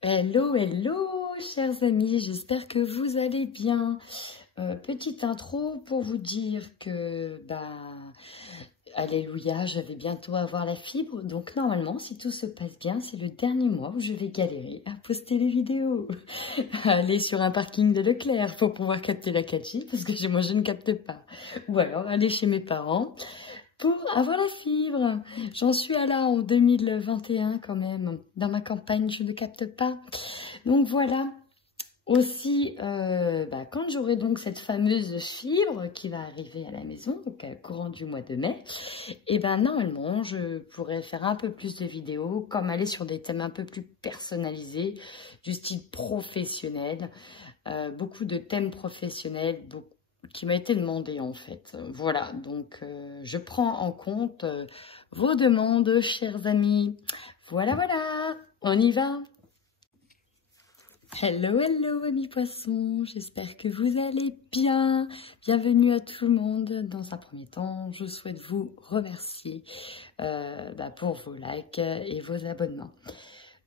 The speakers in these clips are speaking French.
Hello, hello, chers amis, j'espère que vous allez bien. Petite intro pour vous dire que, alléluia, je vais bientôt avoir la fibre. Donc normalement, si tout se passe bien, c'est le dernier mois où je vais galérer à poster les vidéos. Aller sur un parking de Leclerc pour pouvoir capter la 4G, parce que moi je ne capte pas. Ou alors aller chez mes parents pour avoir la fibre. J'en suis à là en 2021 quand même. Dans ma campagne, je ne capte pas. Donc voilà. Aussi, quand j'aurai donc cette fameuse fibre qui va arriver à la maison, donc courant du mois de mai, et normalement, je pourrais faire un peu plus de vidéos, comme aller sur des thèmes un peu plus personnalisés, du style professionnel, beaucoup de thèmes professionnels, qui m'a été demandé en fait. Voilà, donc je prends en compte vos demandes, chers amis. Voilà, voilà, on y va. Hello, hello, amis poissons, j'espère que vous allez bien. Bienvenue à tout le monde. Dans un premier temps, je souhaite vous remercier pour vos likes et vos abonnements.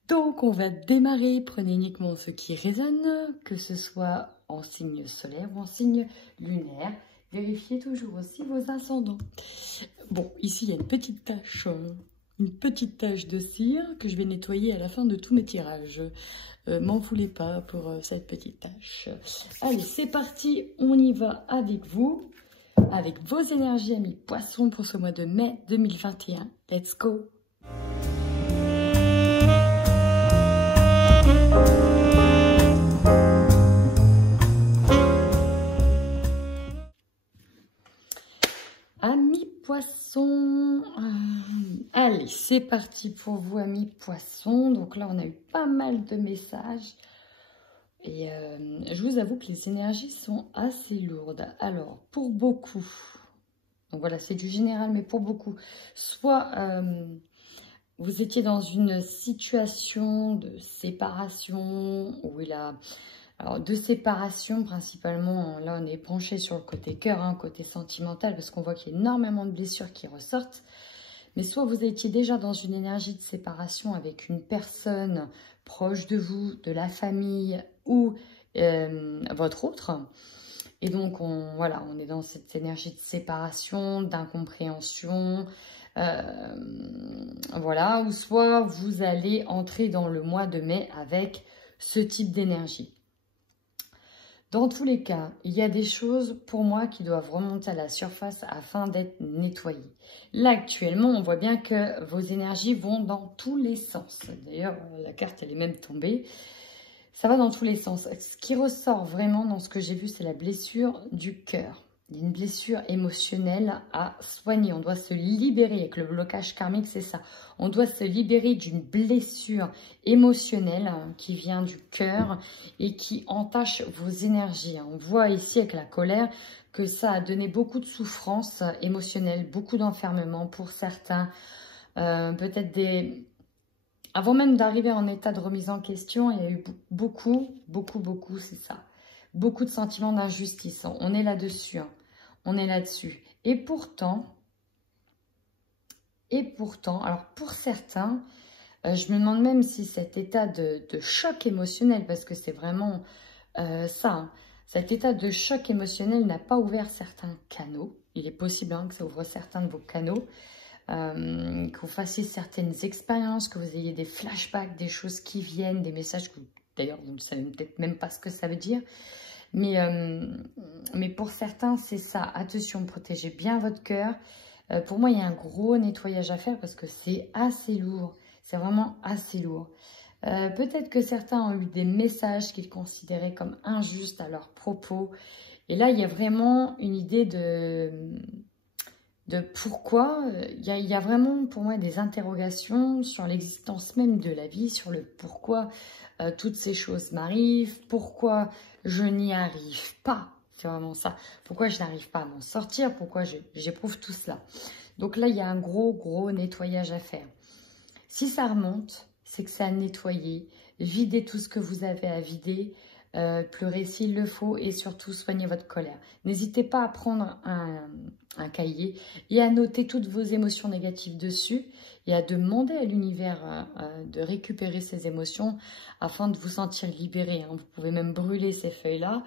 Donc, on va démarrer. Prenez uniquement ce qui résonne, que ce soit en signe solaire ou en signe lunaire. Vérifiez toujours aussi vos ascendants. Bon, ici, il y a une petite tache de cire que je vais nettoyer à la fin de tous mes tirages. M'en voulez pas pour cette petite tache. Allez, c'est parti, on y va avec vous, avec vos énergies, amis poissons, pour ce mois de mai 2021. Let's go! Amis poissons, allez, c'est parti pour vous, amis poissons. Donc là, on a eu pas mal de messages. Et je vous avoue que les énergies sont assez lourdes. Alors, pour beaucoup, donc voilà, c'est du général, mais pour beaucoup, soit vous étiez dans une situation de séparation, où il a... Alors, de séparation, principalement, là, on est penché sur le côté cœur, côté sentimental, parce qu'on voit qu'il y a énormément de blessures qui ressortent. Mais soit vous étiez déjà dans une énergie de séparation avec une personne proche de vous, de la famille ou votre autre. Et donc, on est dans cette énergie de séparation, d'incompréhension, voilà. Ou soit vous allez entrer dans le mois de mai avec ce type d'énergie. Dans tous les cas, il y a des choses pour moi qui doivent remonter à la surface afin d'être nettoyées. Là, actuellement, on voit bien que vos énergies vont dans tous les sens. D'ailleurs, la carte, elle est même tombée. Ça va dans tous les sens. Ce qui ressort vraiment dans ce que j'ai vu, c'est la blessure du cœur. Il y a une blessure émotionnelle à soigner. On doit se libérer. Avec le blocage karmique, c'est ça. On doit se libérer d'une blessure émotionnelle qui vient du cœur et qui entache vos énergies. On voit ici avec la colère que ça a donné beaucoup de souffrance émotionnelle, beaucoup d'enfermement pour certains. Peut-être des... Avant même d'arriver en état de remise en question, il y a eu beaucoup, c'est ça. Beaucoup de sentiments d'injustice. On est là-dessus. On est là-dessus. Et pourtant, alors pour certains, je me demande même si cet état de choc émotionnel, parce que c'est vraiment ça, cet état de choc émotionnel n'a pas ouvert certains canaux. Il est possible que ça ouvre certains de vos canaux, que vous fassiez certaines expériences, que vous ayez des flashbacks, des choses qui viennent, des messages que d'ailleurs vous ne savez peut-être même pas ce que ça veut dire. Mais pour certains, c'est ça. Attention, protégez bien votre cœur. Pour moi, il y a un gros nettoyage à faire parce que c'est assez lourd. C'est vraiment assez lourd. Peut-être que certains ont eu des messages qu'ils considéraient comme injustes à leurs propos. Et là, il y a vraiment une idée de pourquoi. Il y a vraiment pour moi des interrogations sur l'existence même de la vie, sur le pourquoi toutes ces choses m'arrivent, pourquoi je n'y arrive pas. C'est vraiment ça. Pourquoi je n'arrive pas à m'en sortir, pourquoi j'éprouve tout cela. Donc là, il y a un gros nettoyage à faire. Si ça remonte, c'est que ça a nettoyé. Videz tout ce que vous avez à vider. Pleurez s'il le faut et surtout soignez votre colère. N'hésitez pas à prendre un cahier et à noter toutes vos émotions négatives dessus et à demander à l'univers de récupérer ses émotions afin de vous sentir libéré. Vous pouvez même brûler ces feuilles-là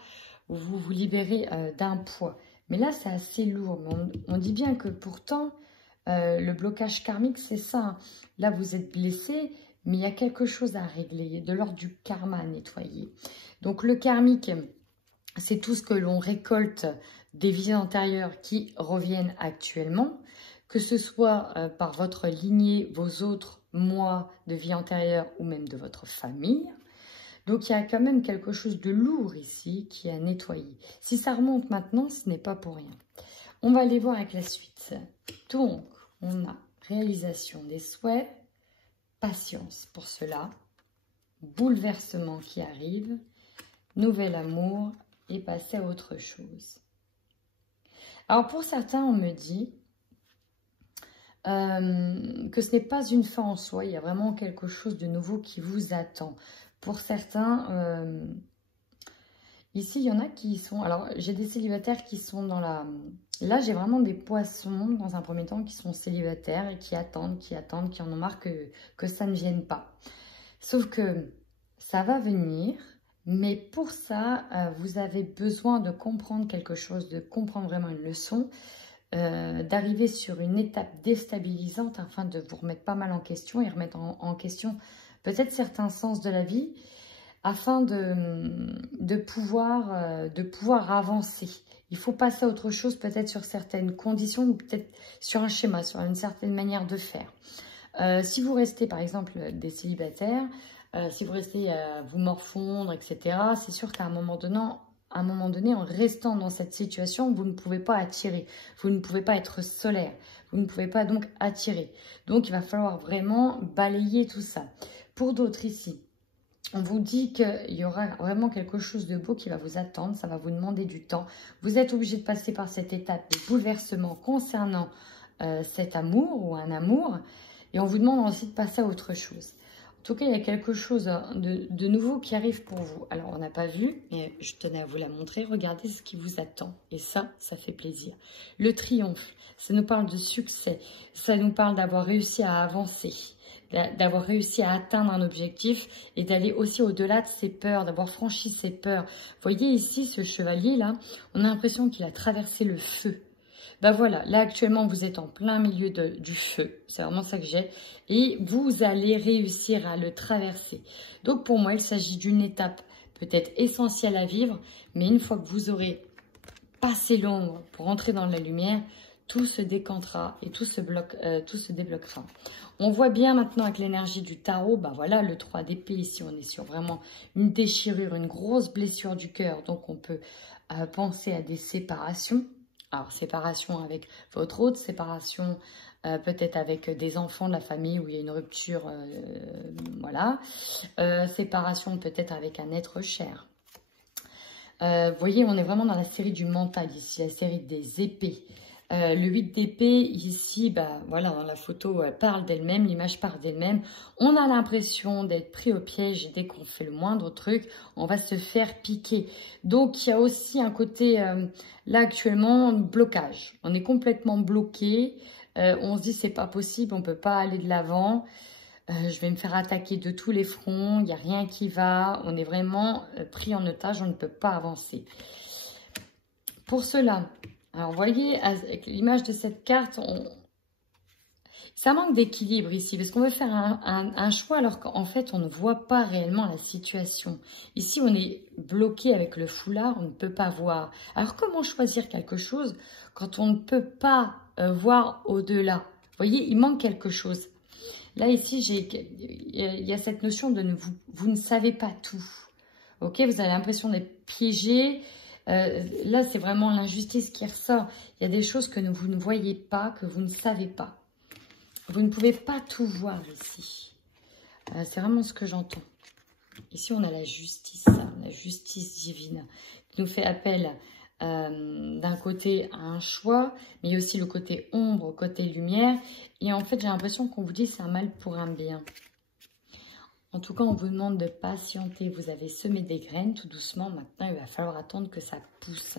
ou vous libérer d'un poids. Mais là, c'est assez lourd. Mais on dit bien que pourtant, le blocage karmique, c'est ça. Là, vous êtes blessé, mais il y a quelque chose à régler, de l'ordre du karma à nettoyer. Donc, le karmique, c'est tout ce que l'on récolte des vies antérieures qui reviennent actuellement, que ce soit par votre lignée, vos autres mois de vie antérieure ou même de votre famille. Donc, il y a quand même quelque chose de lourd ici qui est à nettoyer. Si ça remonte maintenant, ce n'est pas pour rien. On va aller voir avec la suite. Donc, on a réalisation des souhaits, patience pour cela, bouleversement qui arrive, nouvel amour et passer à autre chose. Alors, pour certains, on me dit que ce n'est pas une fin en soi, il y a vraiment quelque chose de nouveau qui vous attend. Pour certains, ici, il y en a qui sont... Alors, j'ai des célibataires qui sont dans la... Là, j'ai vraiment des poissons, dans un premier temps, qui sont célibataires et qui attendent, qui en ont marre que ça ne vienne pas. Sauf que ça va venir, mais pour ça, vous avez besoin de comprendre quelque chose, de comprendre vraiment une leçon, d'arriver sur une étape déstabilisante afin de vous remettre pas mal en question et remettre en question peut-être certains sens de la vie, afin de pouvoir avancer. Il faut passer à autre chose, peut-être sur certaines conditions, ou peut-être sur un schéma, sur une certaine manière de faire. Si vous restez, par exemple, des célibataires, si vous restez à vous morfondre, etc., c'est sûr qu'à un moment donné, en restant dans cette situation, vous ne pouvez pas attirer. Vous ne pouvez pas être solaire. Vous ne pouvez pas donc attirer. Donc, il va falloir vraiment balayer tout ça. Pour d'autres ici, on vous dit qu'il y aura vraiment quelque chose de beau qui va vous attendre. Ça va vous demander du temps. Vous êtes obligé de passer par cette étape de bouleversement concernant cet amour ou un amour. Et on vous demande aussi de passer à autre chose. En tout cas, il y a quelque chose de nouveau qui arrive pour vous. Alors, on n'a pas vu, mais je tenais à vous la montrer. Regardez ce qui vous attend. Et ça fait plaisir. Le triomphe, ça nous parle de succès. Ça nous parle d'avoir réussi à avancer, d'avoir réussi à atteindre un objectif et d'aller aussi au-delà de ses peurs, d'avoir franchi ses peurs. Vous voyez ici, ce chevalier-là, on a l'impression qu'il a traversé le feu. Ben voilà, là actuellement vous êtes en plein milieu du feu, c'est vraiment ça que j'ai, et vous allez réussir à le traverser. Donc pour moi, il s'agit d'une étape peut-être essentielle à vivre, mais une fois que vous aurez passé l'ombre pour entrer dans la lumière, tout se décantera et tout se débloquera. On voit bien maintenant avec l'énergie du tarot, ben voilà, le 3 d'épée ici, on est sur vraiment une déchirure, une grosse blessure du cœur, donc on peut penser à des séparations. Alors, séparation avec votre autre, séparation peut-être avec des enfants de la famille où il y a une rupture, voilà. Séparation peut-être avec un être cher. Vous voyez, on est vraiment dans la série du mental ici, la série des épées. Le 8 d'épée, ici, bah, voilà, dans la photo, elle parle d'elle-même, l'image parle d'elle-même. On a l'impression d'être pris au piège et dès qu'on fait le moindre truc, on va se faire piquer. Donc, il y a aussi un côté, là actuellement, blocage. On est complètement bloqué. On se dit, c'est pas possible, on peut pas aller de l'avant. Je vais me faire attaquer de tous les fronts, il n'y a rien qui va. On est vraiment pris en otage, on ne peut pas avancer. Pour cela... Alors, vous voyez, avec l'image de cette carte, ça manque d'équilibre ici, parce qu'on veut faire un choix alors qu'en fait, on ne voit pas réellement la situation. Ici, on est bloqué avec le foulard, on ne peut pas voir. Alors, comment choisir quelque chose quand on ne peut pas voir au-delà? Vous voyez, il manque quelque chose. Là, ici, il y a cette notion de vous ne savez pas tout. Ok, vous avez l'impression d'être piégé. Là, c'est vraiment l'injustice qui ressort. Il y a des choses que vous ne voyez pas, que vous ne savez pas. Vous ne pouvez pas tout voir ici. C'est vraiment ce que j'entends. Ici, on a la justice divine, qui nous fait appel d'un côté à un choix, mais il y a aussi le côté ombre, côté lumière. Et en fait, j'ai l'impression qu'on vous dit c'est un mal pour un bien. En tout cas, on vous demande de patienter. Vous avez semé des graines tout doucement. Maintenant, il va falloir attendre que ça pousse.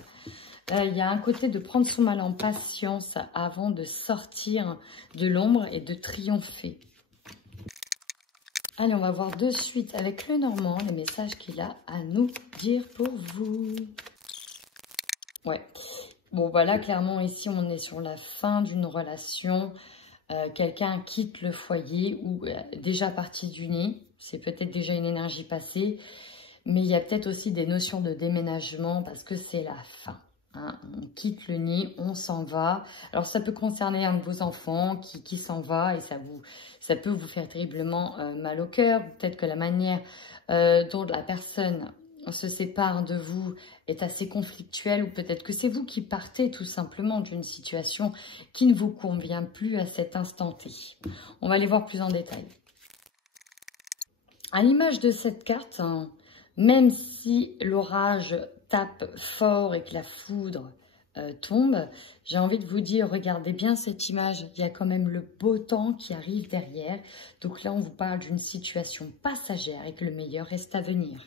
Il y a un côté de prendre son mal en patience avant de sortir de l'ombre et de triompher. Allez, on va voir de suite avec le Normand les messages qu'il a à nous dire pour vous. Ouais. Bon, voilà, clairement, ici, on est sur la fin d'une relation. Quelqu'un quitte le foyer ou déjà parti du nid. C'est peut-être déjà une énergie passée. Mais il y a peut-être aussi des notions de déménagement parce que c'est la fin. Hein. On quitte le nid, on s'en va. Alors, ça peut concerner un de vos enfants qui s'en va et ça peut vous faire terriblement mal au cœur. Peut-être que la manière dont la personne se sépare de vous est assez conflictuelle ou peut-être que c'est vous qui partez tout simplement d'une situation qui ne vous convient plus à cet instant T. On va aller voir plus en détail. À l'image de cette carte, hein, même si l'orage tape fort et que la foudre tombe, j'ai envie de vous dire, regardez bien cette image, il y a quand même le beau temps qui arrive derrière. Donc là, on vous parle d'une situation passagère et que le meilleur reste à venir.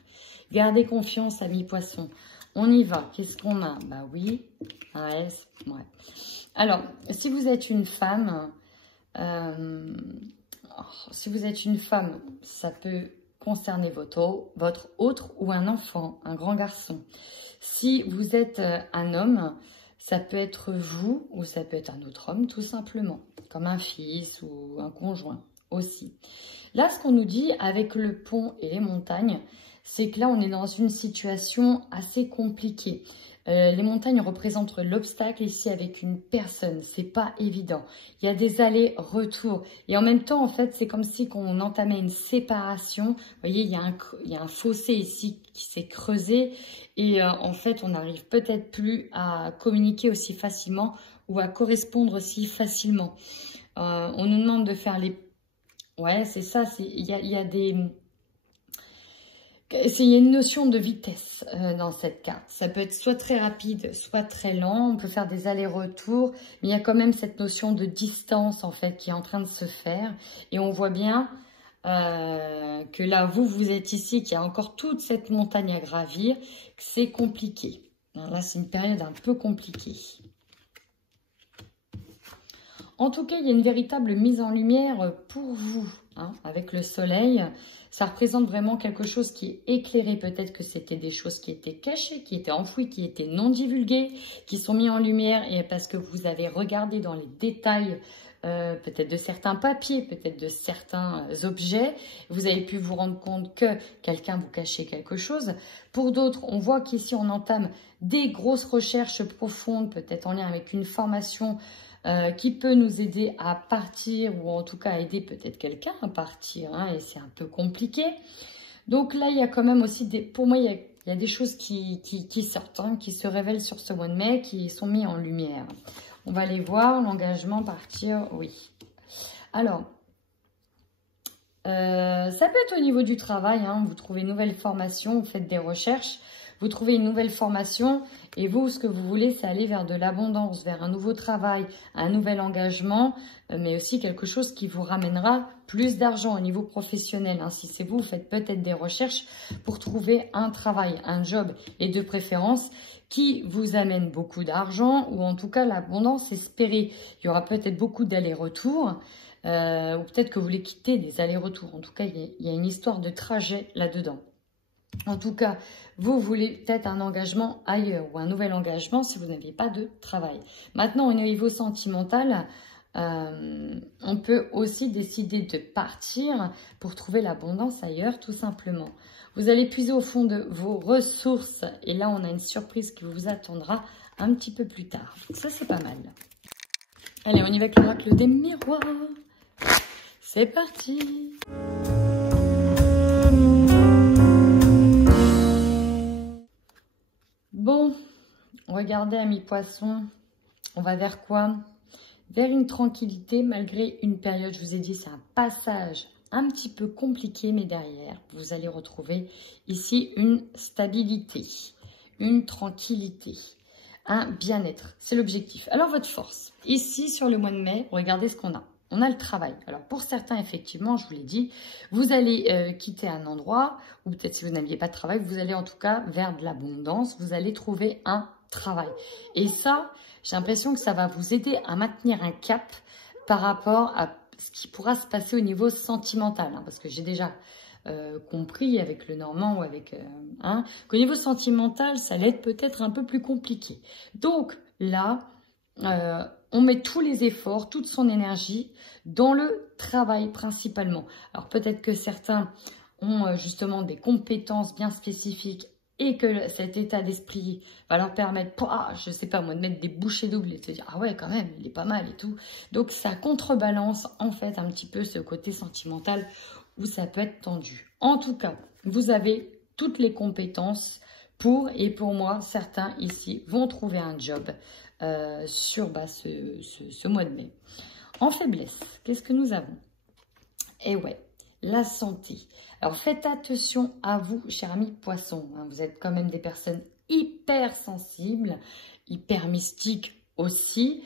Gardez confiance, amis poissons. On y va. Qu'est-ce qu'on a? Bah oui, un S. Ouais. Alors, si vous êtes une femme, ça peut concerner votre autre ou un enfant, un grand garçon. Si vous êtes un homme, ça peut être vous ou ça peut être un autre homme, tout simplement, comme un fils ou un conjoint aussi. Là, ce qu'on nous dit avec le pont et les montagnes, c'est que là, on est dans une situation assez compliquée. Les montagnes représentent l'obstacle ici avec une personne. C'est pas évident. Il y a des allers-retours. Et en même temps, en fait, c'est comme si on entamait une séparation. Vous voyez, il y a un fossé ici qui s'est creusé. Et en fait, on n'arrive peut-être plus à communiquer aussi facilement ou à correspondre aussi facilement. On nous demande de faire les... Ouais, c'est ça. Il y a des... Il y a une notion de vitesse dans cette carte. Ça peut être soit très rapide, soit très lent. On peut faire des allers-retours, mais il y a quand même cette notion de distance en fait qui est en train de se faire. Et on voit bien que là, vous êtes ici, qu'il y a encore toute cette montagne à gravir, que c'est compliqué. Là, c'est une période un peu compliquée. En tout cas, il y a une véritable mise en lumière pour vous, hein, avec le soleil. Ça représente vraiment quelque chose qui est éclairé. Peut-être que c'était des choses qui étaient cachées, qui étaient enfouies, qui étaient non divulguées, qui sont mises en lumière et parce que vous avez regardé dans les détails peut-être de certains papiers, peut-être de certains objets. Vous avez pu vous rendre compte que quelqu'un vous cachait quelque chose. Pour d'autres, on voit qu'ici, on entame des grosses recherches profondes, peut-être en lien avec une formation qui peut nous aider à partir ou en tout cas à aider peut-être quelqu'un à partir, hein, et c'est un peu compliqué. Donc là, il y a quand même aussi, pour moi, il y a des choses qui sortent, hein, qui se révèlent sur ce mois de mai, qui sont mis en lumière. On va aller voir, l'engagement, partir, oui. Alors, ça peut être au niveau du travail, hein, vous trouvez une nouvelle formation, vous faites des recherches, vous trouvez une nouvelle formation et vous, ce que vous voulez, c'est aller vers de l'abondance, vers un nouveau travail, un nouvel engagement, mais aussi quelque chose qui vous ramènera plus d'argent au niveau professionnel. Hein. Si c'est vous, vous faites peut-être des recherches pour trouver un travail, un job et de préférence qui vous amène beaucoup d'argent ou en tout cas l'abondance espérée. Il y aura peut-être beaucoup d'allers-retours. Ou peut-être que vous voulez quitter des allers-retours. En tout cas, il y a une histoire de trajet là-dedans. En tout cas, vous voulez peut-être un engagement ailleurs ou un nouvel engagement si vous n'aviez pas de travail. Maintenant, au niveau sentimental, on peut aussi décider de partir pour trouver l'abondance ailleurs, tout simplement. Vous allez puiser au fond de vos ressources et là, on a une surprise qui vous attendra un petit peu plus tard. Ça, c'est pas mal. Allez, on y va avec l'oracle des miroirs. C'est parti! Bon, regardez, amis poissons, on va vers quoi? Vers une tranquillité malgré une période, je vous ai dit, c'est un passage un petit peu compliqué, mais derrière, vous allez retrouver ici une stabilité, une tranquillité, un bien-être. C'est l'objectif. Alors, votre force. Ici, sur le mois de mai, regardez ce qu'on a. on a le travail. Alors pour certains, effectivement, je vous l'ai dit, vous allez quitter un endroit, ou peut-être si vous n'aviez pas de travail, vous allez en tout cas vers de l'abondance, vous allez trouver un travail. Et ça, j'ai l'impression que ça va vous aider à maintenir un cap par rapport à ce qui pourra se passer au niveau sentimental. Hein, parce que j'ai déjà compris avec le Normand ou avec... qu'au niveau sentimental, ça allait être peut-être un peu plus compliqué. Donc là... on met tous les efforts, toute son énergie dans le travail principalement. Alors peut-être que certains ont justement des compétences bien spécifiques et que cet état d'esprit va leur permettre, je sais pas moi, de mettre des bouchées doubles et de se dire « Ah ouais, quand même, il est pas mal et tout ». Donc ça contrebalance en fait un petit peu ce côté sentimental où ça peut être tendu. En tout cas, vous avez toutes les compétences et pour moi, certains ici vont trouver un job sur ce mois de mai. En faiblesse, qu'est-ce que nous avons? Eh ouais, la santé. Alors faites attention à vous, chers amis poissons. Hein, vous êtes quand même des personnes hyper sensibles, hyper mystiques aussi,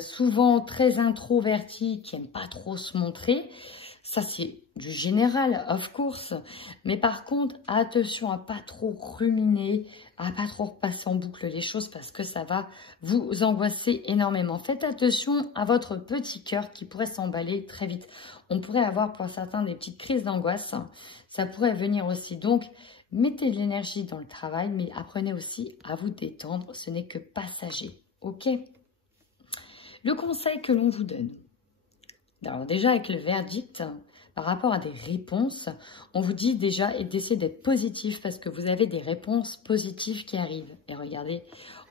souvent très introverties, qui n'aiment pas trop se montrer. Ça, c'est du général, of course. Mais par contre, attention à pas trop ruminer, à pas trop repasser en boucle les choses parce que ça va vous angoisser énormément. Faites attention à votre petit cœur qui pourrait s'emballer très vite. On pourrait avoir pour certains des petites crises d'angoisse. Ça pourrait venir aussi. Donc, mettez de l'énergie dans le travail, mais apprenez aussi à vous détendre. Ce n'est que passager. OK? Le conseil que l'on vous donne. Alors déjà avec le verdict, par rapport à des réponses, on vous dit déjà d'essayer d'être positif parce que vous avez des réponses positives qui arrivent. Et regardez,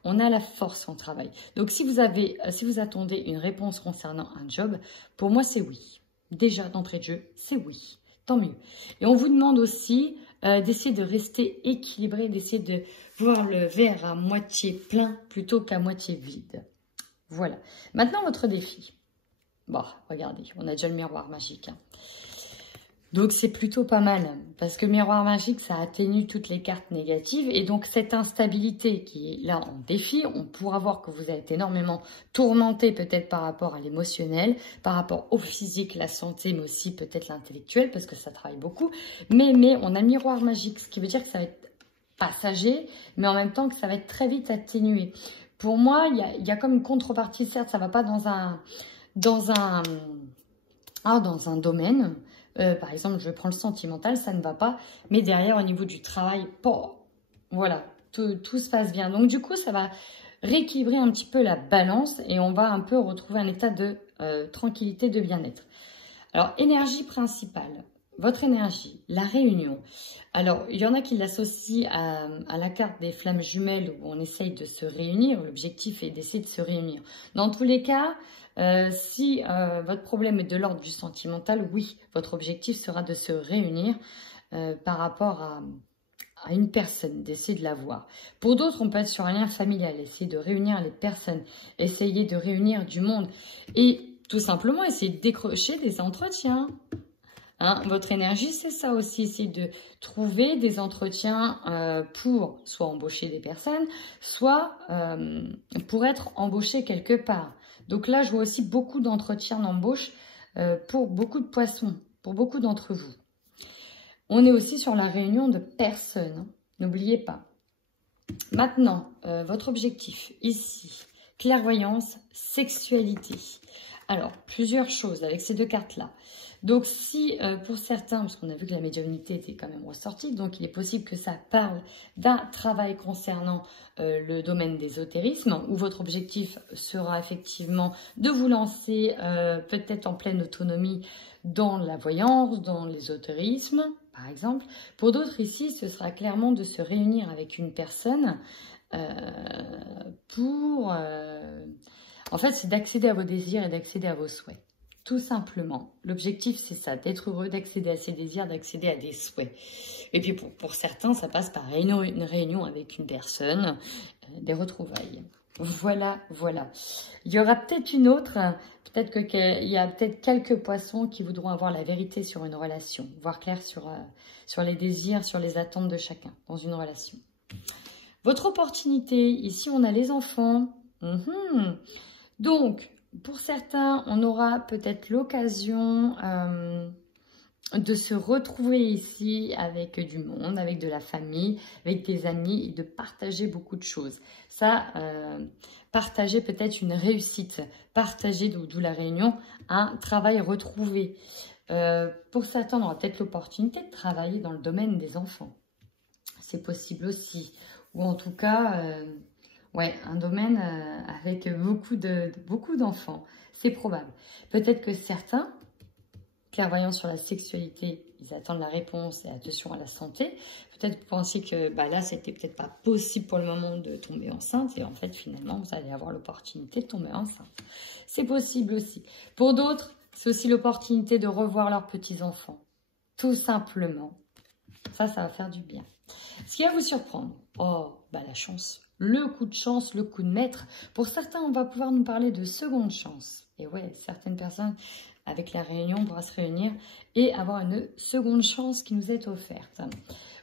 on a la force en travail. Donc si vous attendez une réponse concernant un job, pour moi c'est oui. Déjà d'entrée de jeu, c'est oui. Tant mieux. Et on vous demande aussi d'essayer de rester équilibré, d'essayer de voir le verre à moitié plein plutôt qu'à moitié vide. Voilà. Maintenant votre défi. Bon, regardez, on a déjà le miroir magique. Hein. Donc, c'est plutôt pas mal. Parce que le miroir magique, ça atténue toutes les cartes négatives. Et donc, cette instabilité qui est là en défi, on pourra voir que vous êtes énormément tourmenté peut-être par rapport à l'émotionnel, par rapport au physique, la santé, mais aussi peut-être l'intellectuel, parce que ça travaille beaucoup. Mais on a le miroir magique, ce qui veut dire que ça va être passager, mais en même temps que ça va être très vite atténué. Pour moi, il y a comme une contrepartie. Certes, ça ne va pas dans un domaine, par exemple, je prends le sentimental, ça ne va pas, mais derrière, au niveau du travail, voilà, tout se passe bien. Donc, du coup, ça va rééquilibrer un petit peu la balance et on va un peu retrouver un état de tranquillité, de bien-être. Alors, énergie principale, votre énergie, la réunion. Alors, il y en a qui l'associent à la carte des flammes jumelles où on essaye de se réunir. L'objectif est d'essayer de se réunir. Dans tous les cas, si votre problème est de l'ordre du sentimental, oui, votre objectif sera de se réunir par rapport à une personne, d'essayer de la voir. Pour d'autres, on peut être sur un lien familial, essayer de réunir les personnes, essayer de réunir du monde et tout simplement essayer de décrocher des entretiens. Hein, votre énergie, c'est ça aussi, c'est de trouver des entretiens pour soit embaucher des personnes, soit pour être embauché quelque part. Donc là, je vois aussi beaucoup d'entretiens d'embauche pour beaucoup de poissons, pour beaucoup d'entre vous. On est aussi sur la réunion de personnes, hein, n'oubliez pas. Maintenant, votre objectif ici, clairvoyance, sexualité. Alors, plusieurs choses avec ces deux cartes-là. Donc, si pour certains, parce qu'on a vu que la médiumnité était quand même ressortie, donc il est possible que ça parle d'un travail concernant le domaine d'ésotérisme, où votre objectif sera effectivement de vous lancer peut-être en pleine autonomie dans la voyance, dans l'ésotérisme, par exemple. Pour d'autres ici, ce sera clairement de se réunir avec une personne en fait, c'est d'accéder à vos désirs et d'accéder à vos souhaits. Tout simplement. L'objectif, c'est ça, d'être heureux, d'accéder à ses désirs, d'accéder à des souhaits. Et puis, pour certains, ça passe par une réunion avec une personne, des retrouvailles. Voilà, voilà. Il y aura peut-être une autre, peut-être qu'il y a peut-être quelques poissons qui voudront avoir la vérité sur une relation, voir clair sur les désirs, sur les attentes de chacun dans une relation. Votre opportunité, ici, on a les enfants. Donc, Pour certains, on aura peut-être l'occasion de se retrouver ici avec du monde, avec de la famille, avec des amis et de partager beaucoup de choses. Ça, partager peut-être une réussite, partager, d'où la réunion, un travail retrouvé. Pour certains, on aura peut-être l'opportunité de travailler dans le domaine des enfants. C'est possible aussi. Ou en tout cas, ouais, un domaine avec beaucoup d'enfants. C'est probable. Peut-être que certains, clairvoyants sur la sexualité, ils attendent la réponse et attention à la santé. Peut-être que vous pensiez que là, c'était peut-être pas possible pour le moment de tomber enceinte. Et en fait, finalement, vous allez avoir l'opportunité de tomber enceinte. C'est possible aussi. Pour d'autres, c'est aussi l'opportunité de revoir leurs petits-enfants. Tout simplement. Ça va faire du bien. Ce qui va vous surprendre, la chance. Le coup de chance, le coup de maître. Pour certains, on va pouvoir nous parler de seconde chance. Et ouais, certaines personnes, avec la réunion, pourront se réunir et avoir une seconde chance qui nous est offerte.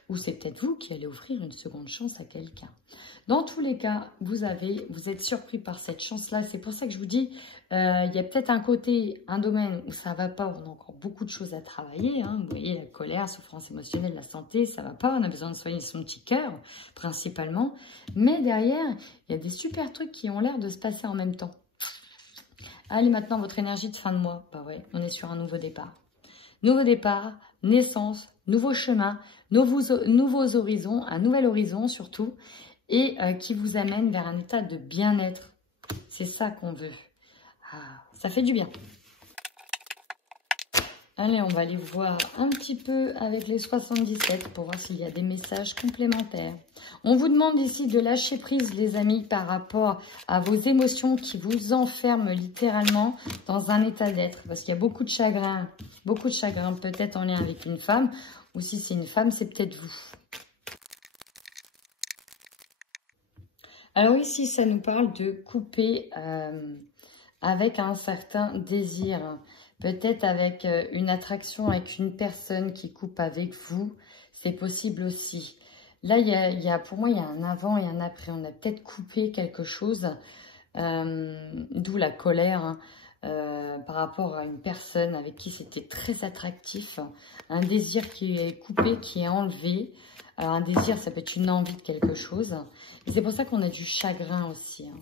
Ou c'est peut-être vous qui allez offrir une seconde chance à quelqu'un. Dans tous les cas, vous êtes surpris par cette chance-là. C'est pour ça que je vous dis, il y a peut-être un domaine où ça ne va pas, on a encore beaucoup de choses à travailler. Hein. Vous voyez, la colère, la souffrance émotionnelle, la santé, ça ne va pas. On a besoin de soigner son petit cœur, principalement. Mais derrière, il y a des super trucs qui ont l'air de se passer en même temps. Allez, maintenant, votre énergie de fin de mois. Ouais, on est sur un nouveau départ. Nouveau départ, naissance, nouveau chemin, nouveaux horizons, un nouvel horizon surtout, et qui vous amène vers un état de bien-être. C'est ça qu'on veut. Ça fait du bien. Allez, on va aller voir un petit peu avec les 77 pour voir s'il y a des messages complémentaires. On vous demande ici de lâcher prise, les amis, par rapport à vos émotions qui vous enferment littéralement dans un état d'être. Parce qu'il y a beaucoup de chagrin peut-être en lien avec une femme. Ou si c'est une femme, c'est peut-être vous. Alors ici, ça nous parle de couper avec un certain désir. Peut-être avec une attraction avec une personne qui coupe avec vous. C'est possible aussi. Là, pour moi, il y a un avant et un après. On a peut-être coupé quelque chose, d'où la colère, hein, par rapport à une personne avec qui c'était très attractif. Un désir qui est coupé, qui est enlevé. Alors, un désir, ça peut être une envie de quelque chose. Et c'est pour ça qu'on a du chagrin aussi. Hein.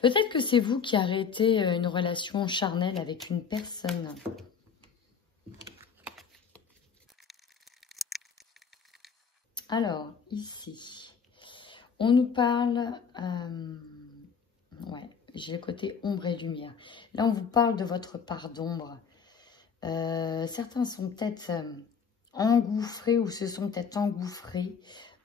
Peut-être que c'est vous qui arrêtez une relation charnelle avec une personne. Alors, ici, on nous parle... ouais, j'ai le côté ombre et lumière. Là, on vous parle de votre part d'ombre. Certains sont peut-être engouffrés ou se sont peut-être engouffrés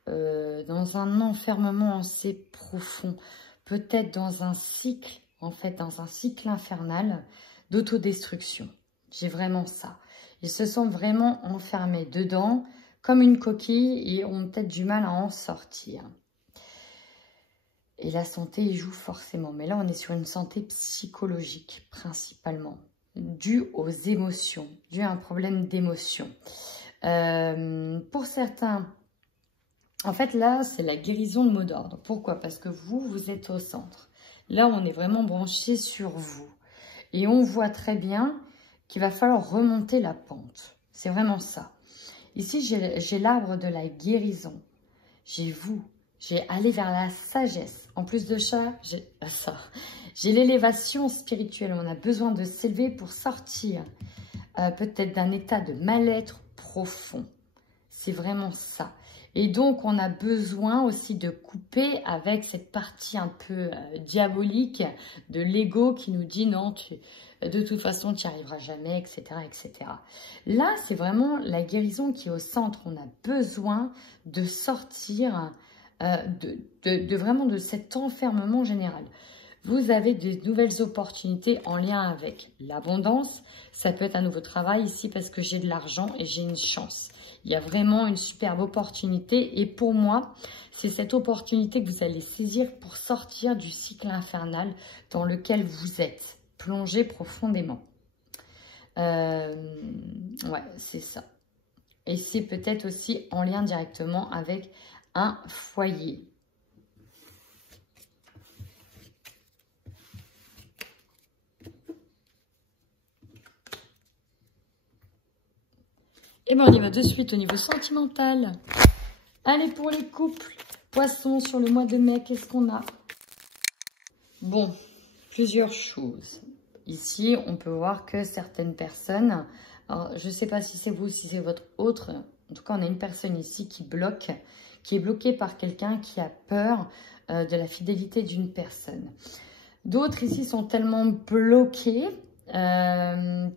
dans un enfermement assez profond. Peut-être dans un cycle, en fait, dans un cycle infernal d'autodestruction. J'ai vraiment ça. Ils se sont vraiment enfermés dedans, comme une coquille, et ont peut-être du mal à en sortir. Et la santé y joue forcément. Mais là, on est sur une santé psychologique, principalement, due aux émotions, due à un problème d'émotion. Pour certains... En fait, là, c'est la guérison de mot d'ordre. Pourquoi? Parce que vous êtes au centre. Là, on est vraiment branché sur vous. Et on voit très bien qu'il va falloir remonter la pente. C'est vraiment ça. Ici, j'ai l'arbre de la guérison. J'ai vous. J'ai allé vers la sagesse. En plus de ça, j'ai l'élévation spirituelle. On a besoin de s'élever pour sortir peut-être d'un état de mal-être profond. C'est vraiment ça. Et donc, on a besoin aussi de couper avec cette partie un peu diabolique de l'ego qui nous dit non, de toute façon, tu n'y arriveras jamais, etc., etc. Là, c'est vraiment la guérison qui est au centre. On a besoin de sortir vraiment de cet enfermement général. Vous avez de nouvelles opportunités en lien avec l'abondance. Ça peut être un nouveau travail ici parce que j'ai de l'argent et j'ai une chance. Il y a vraiment une superbe opportunité et pour moi, c'est cette opportunité que vous allez saisir pour sortir du cycle infernal dans lequel vous êtes, plongé profondément. Ouais, c'est ça. Et c'est peut-être aussi en lien directement avec un foyer. Et bien, on y va de suite au niveau sentimental. Allez, pour les couples, Poissons, sur le mois de mai, qu'est-ce qu'on a? Bon, plusieurs choses. Ici, on peut voir que certaines personnes, alors, je ne sais pas si c'est vous, si c'est votre autre, en tout cas, on a une personne ici qui bloque, qui est bloquée par quelqu'un qui a peur de la fidélité d'une personne. D'autres ici sont tellement bloqués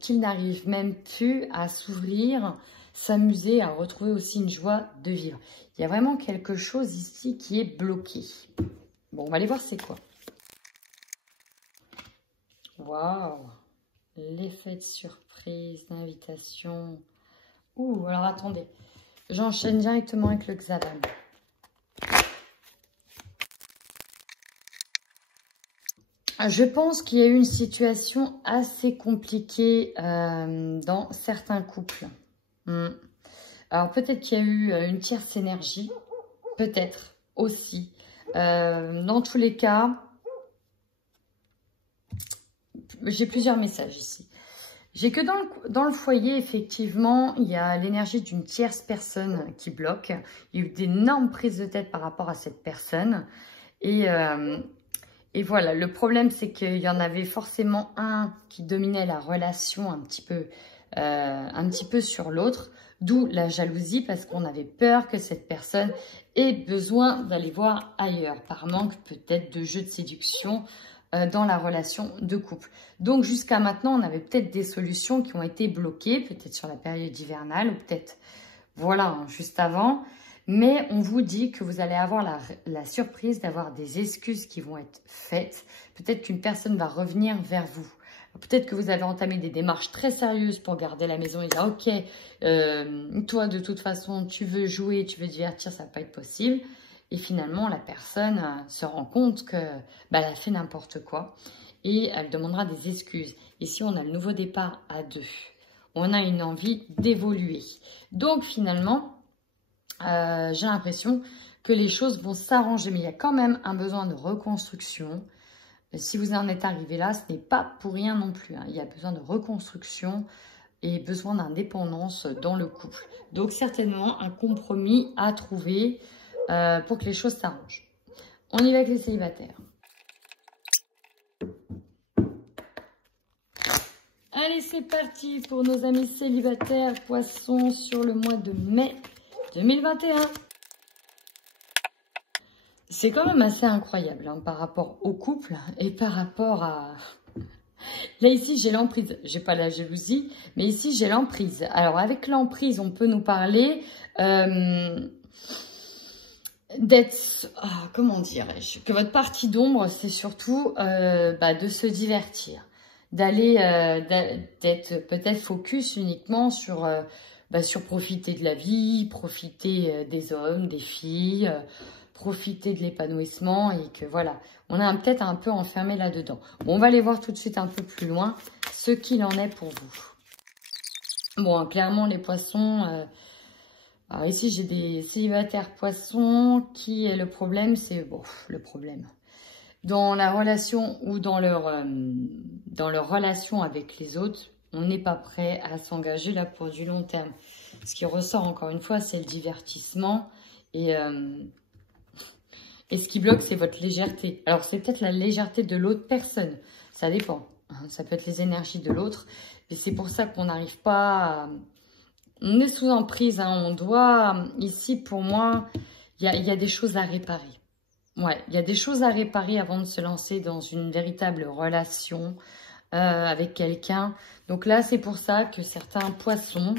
qu'ils n'arrivent même plus à s'ouvrir, s'amuser, à retrouver aussi une joie de vivre. Il y a vraiment quelque chose ici qui est bloqué. Bon, on va aller voir c'est quoi. Waouh! L'effet de surprise, d'invitation. Ouh, alors attendez. J'enchaîne directement avec le Xavan. Je pense qu'il y a eu une situation assez compliquée dans certains couples. Alors peut-être qu'il y a eu une tierce énergie, peut-être aussi. Dans tous les cas, j'ai plusieurs messages ici. J'ai que dans le foyer, effectivement, il y a l'énergie d'une tierce personne qui bloque. Il y a eu d'énormes prises de tête par rapport à cette personne. Et voilà, le problème, c'est qu'il y en avait forcément un qui dominait la relation un petit peu sur l'autre. D'où la jalousie, parce qu'on avait peur que cette personne ait besoin d'aller voir ailleurs, par manque peut-être de jeu de séduction dans la relation de couple. Donc jusqu'à maintenant, on avait peut-être des solutions qui ont été bloquées, peut-être sur la période hivernale, ou peut-être, voilà, juste avant. Mais on vous dit que vous allez avoir la surprise d'avoir des excuses qui vont être faites. Peut-être qu'une personne va revenir vers vous. Peut-être que vous avez entamé des démarches très sérieuses pour garder la maison et dire « Ok, toi de toute façon, tu veux jouer, tu veux divertir, ça ne va pas être possible. » Et finalement, la personne se rend compte qu'elle a fait n'importe quoi et elle demandera des excuses. Ici, on a le nouveau départ à deux. On a une envie d'évoluer. Donc finalement, j'ai l'impression que les choses vont s'arranger. Mais il y a quand même un besoin de reconstruction. Si vous en êtes arrivé là, ce n'est pas pour rien non plus. Il y a besoin de reconstruction et besoin d'indépendance dans le couple. Donc certainement un compromis à trouver pour que les choses s'arrangent. On y va avec les célibataires. Allez, c'est parti pour nos amis célibataires Poissons sur le mois de mai 2021. C'est quand même assez incroyable par rapport au couple et par rapport à... Là, ici, j'ai l'emprise. J'ai pas la jalousie, mais ici, j'ai l'emprise. Alors, avec l'emprise, on peut nous parler d'être... comment dirais-je? Que votre partie d'ombre, c'est surtout de se divertir. D'aller... d'être peut-être focus uniquement sur profiter de la vie, profiter des hommes, des filles... profiter de l'épanouissement et que voilà, on a peut-être un peu enfermé là-dedans. Bon, on va aller voir tout de suite un peu plus loin ce qu'il en est pour vous. Bon, clairement, les poissons... alors ici, j'ai des célibataires poissons qui est le problème, c'est... Bon, le problème. Dans la relation ou dans leur relation avec les autres, on n'est pas prêt à s'engager là pour du long terme. Ce qui ressort encore une fois, c'est le divertissement et ce qui bloque, c'est votre légèreté. Alors, c'est peut-être la légèreté de l'autre personne. Ça dépend. Ça peut être les énergies de l'autre. Et c'est pour ça qu'on n'arrive pas à... On est sous emprise. On doit... Ici, pour moi, il y a des choses à réparer. Ouais, il y a des choses à réparer avant de se lancer dans une véritable relation avec quelqu'un. Donc là, c'est pour ça que certains poissons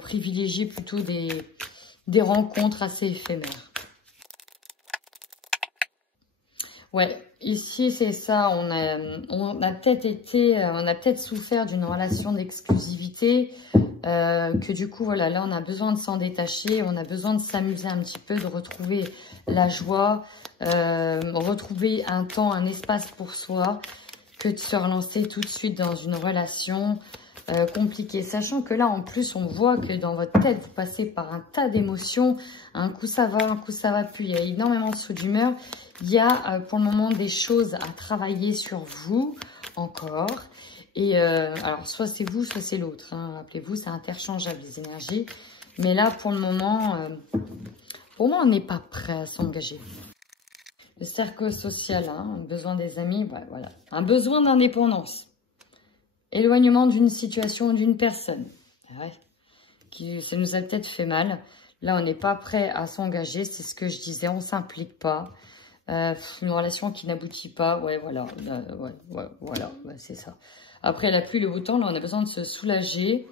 privilégient plutôt des rencontres assez éphémères. Ouais, ici c'est ça, on a peut-être souffert d'une relation d'exclusivité, que du coup voilà, là on a besoin de s'en détacher, on a besoin de s'amuser un petit peu, de retrouver la joie, retrouver un temps, un espace pour soi, que de se relancer tout de suite dans une relation compliquée. Sachant que là en plus on voit que dans votre tête vous passez par un tas d'émotions, un coup ça va plus, il y a énormément de sauts d'humeur. Il y a pour le moment des choses à travailler sur vous encore. Et alors, soit c'est vous, soit c'est l'autre. Hein. Rappelez-vous, c'est interchangeable les énergies. Mais là, pour le moment, on n'est pas prêt à s'engager. Le cercle social, hein, besoin des amis, ouais, voilà. Un besoin d'indépendance. Éloignement d'une situation ou d'une personne. Ouais. Ça nous a peut-être fait mal. Là, on n'est pas prêt à s'engager. C'est ce que je disais, on ne s'implique pas. Une relation qui n'aboutit pas. Ouais, voilà. Voilà, ouais, c'est ça. Après la pluie, le beau temps, là, on a besoin de se soulager.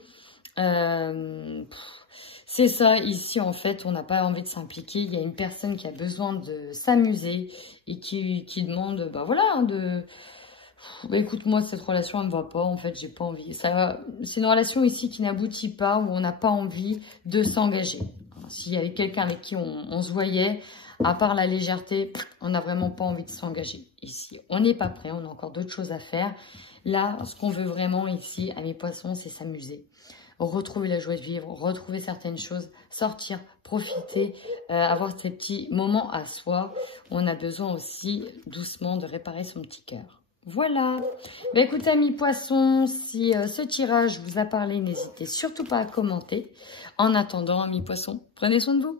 C'est ça, ici, en fait, on n'a pas envie de s'impliquer. Il y a une personne qui a besoin de s'amuser et qui demande, bah voilà, bah, écoute, moi, cette relation, elle me va pas. En fait, j'ai pas envie. C'est une relation ici qui n'aboutit pas, où on n'a pas envie de s'engager. S'il y avait quelqu'un avec qui on se voyait, à part la légèreté, on n'a vraiment pas envie de s'engager. Ici, on n'est pas prêt, on a encore d'autres choses à faire. Là, ce qu'on veut vraiment ici, à mes poissons, c'est s'amuser. Retrouver la joie de vivre, retrouver certaines choses, sortir, profiter, avoir ces petits moments à soi. On a besoin aussi, doucement, de réparer son petit cœur. Voilà. Ben, écoutez, amis poissons, si ce tirage vous a parlé, n'hésitez surtout pas à commenter. En attendant, amis poissons, prenez soin de vous.